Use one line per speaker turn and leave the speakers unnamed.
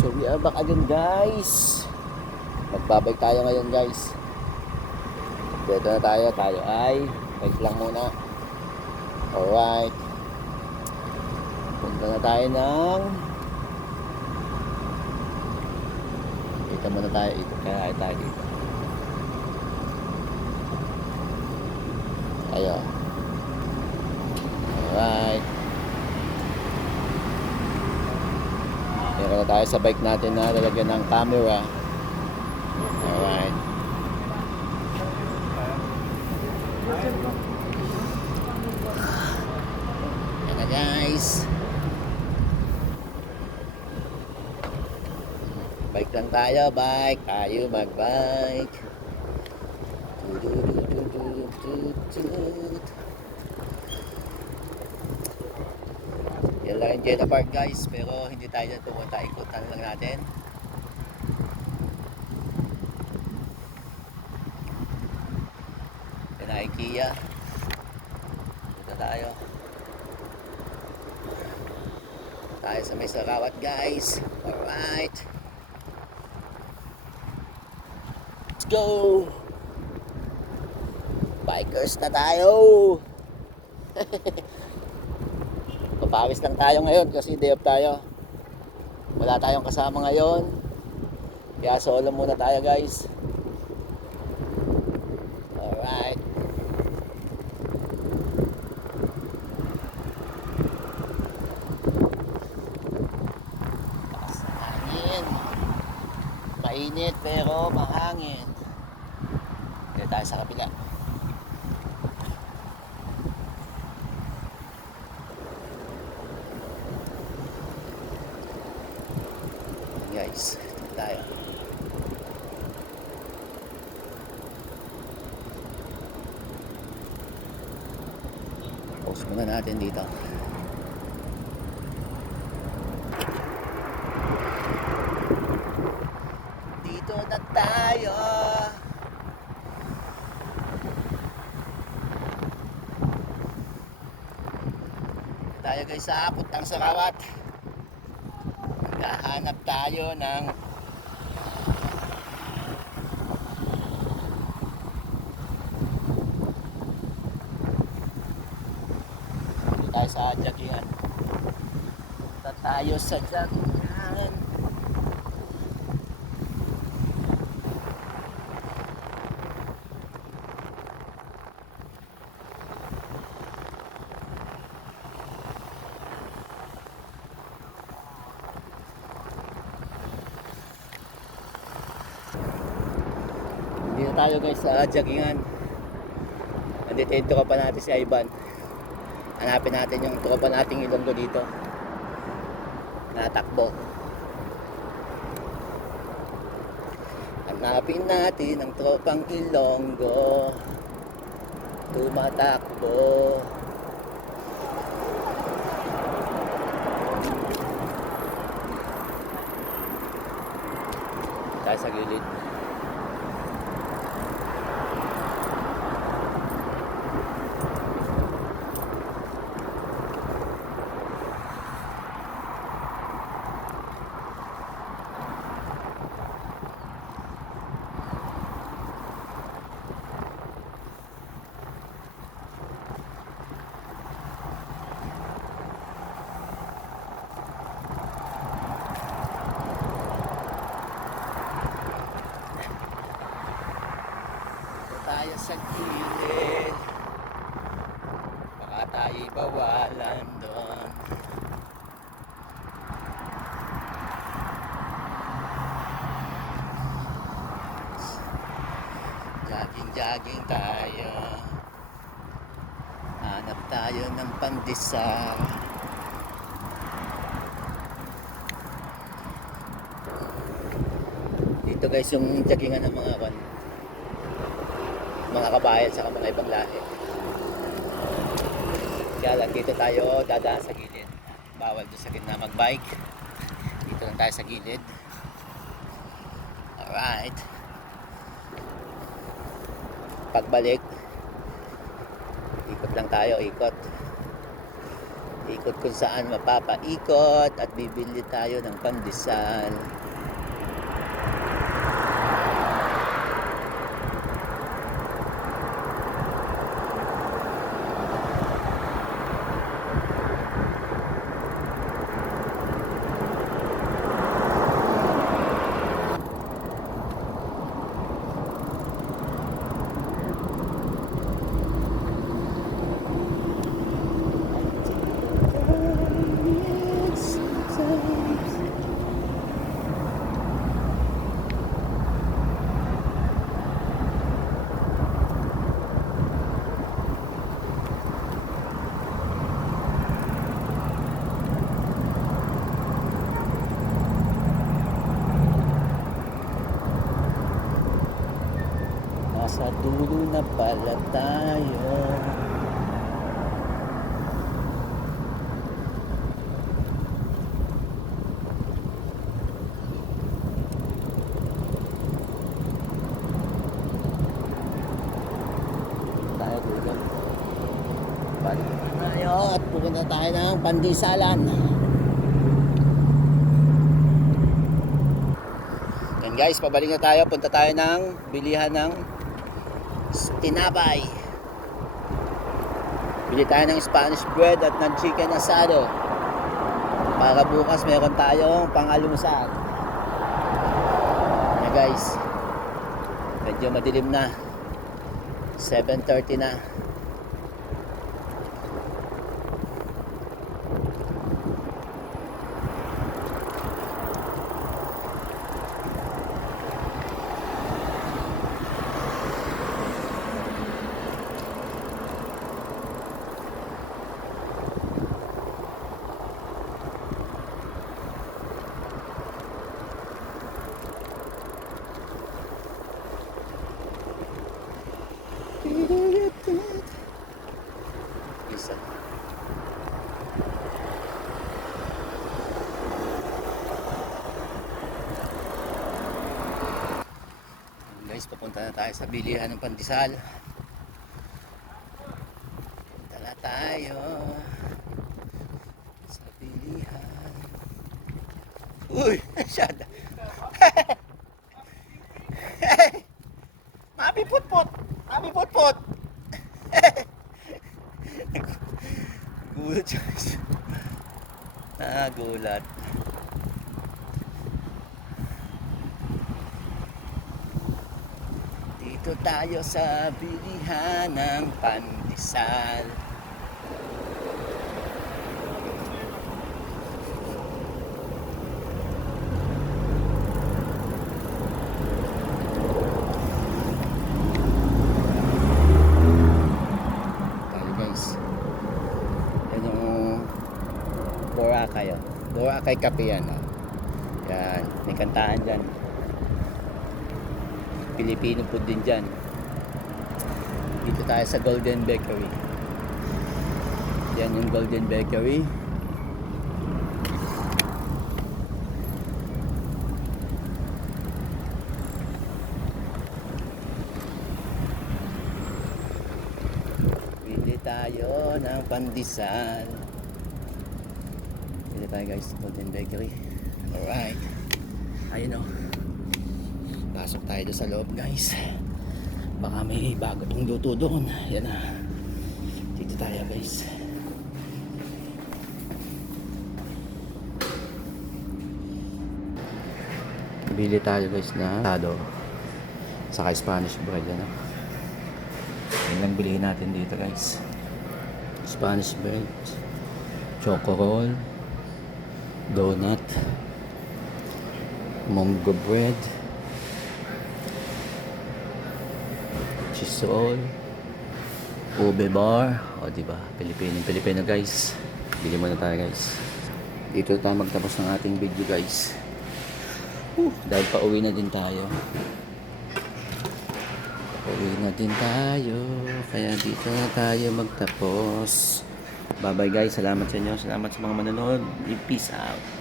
So we are back again guys. Magbabay tayo ngayon guys. Dito na tayo. Tayo ay bike lang muna. Alright. Punta na tayo ng Dito muna tayo. Ito kaya tayo dito. Ayo. Alright. Na tayo sa bike natin na lalagyan ng camera. Alright. Yan na guys. Bike lang tayo, bike. Tayo mag-bike. Tududududududud. Yung Jeddah Park guys, pero hindi tayo na pumunta. Ikutan lang natin. Yan na IKEA. Dito tayo. Tayo sa may sarawat guys. Alright. Let's go! Bikers na tayo! Papawis lang tayo ngayon kasi day off tayo. Wala tayong kasama ngayon. Kaya solo muna tayo guys. Alright. Mainit pero mahangin. Dito tayo sa kapila. guys dito tayo post muna natin dito. Dito na tayo. Tayo guys sa Puntang Sarawat. Naghahanap tayo ng Dito tayo sa jagingan. Punta tayo sa jagingan. Dito tayo guys sa jagingan. Nandito yung tropa natin si Ivan. Hanapin natin yung tropa nating Ilonggo dito. Natakbo. Hanapin natin ang tropang Ilonggo. Tumatakbo. Tayo sa gilid. Dito tayo sa gilid. Baka tayo bawalan doon. Jogging-jogging tayo. Hanap tayo ng pandesal. Dito guys yung joggingan ng mga kan mga kabayan sa mga ibang lahi. Kaya lang dito tayo dadaan sa gilid. Bawal doon sa gitna mag-bike. Dito lang tayo sa gilid. Alright. Pagbalik, ikot lang tayo, ikot. Ikot kung saan mapapaikot at bibili tayo ng pandesal. Nasa dulo na pala tayo. Tayo dulo. Balik tayo tayo ng guys, pabalik na tayo. Punta tayo ng bilihan ng tinapay. Bili tayo ng Spanish bread at ng chicken asado. Para bukas meron tayong pangalusan. Na guys. Medyo madilim na. 7.30 na. Guys, papunta na tayo sa bilihan ng pandesal. Punta na tayo sa bilihan. Uy, masyada. Mabi putput! Mabi putput! Gulat siya. Nagulat. Dito tayo sa bilihan ng pandesal. Tayo guys. Yan yung Boracay. Oh. Boracay Cafe yan. Yan. May kantahan dyan. Pilipino food din dyan. Dito tayo sa Golden Bakery. Yan yung Golden Bakery. Bili tayo ng pandesal. Bili tayo guys, Golden Bakery. Alright. Ayun o. Pasok tayo doon sa loob guys. Baka may bago tong luto doon. Yan na. Dito tayo guys. Bili tayo guys na tado. Saka Spanish bread. Yan o. Yan lang bilihin natin dito guys. Spanish bread. Choco roll. Donut. Mongo bread. Roll. Ube bar. O diba? Pilipino. Pilipino guys. Bili muna tayo guys. Dito tayo magtapos ng ating video guys. Whew, dahil pauwi na din tayo. Pauwi na din tayo. Kaya dito na tayo magtapos. Bye bye guys. Salamat sa inyo. Salamat sa mga manonood. Peace out.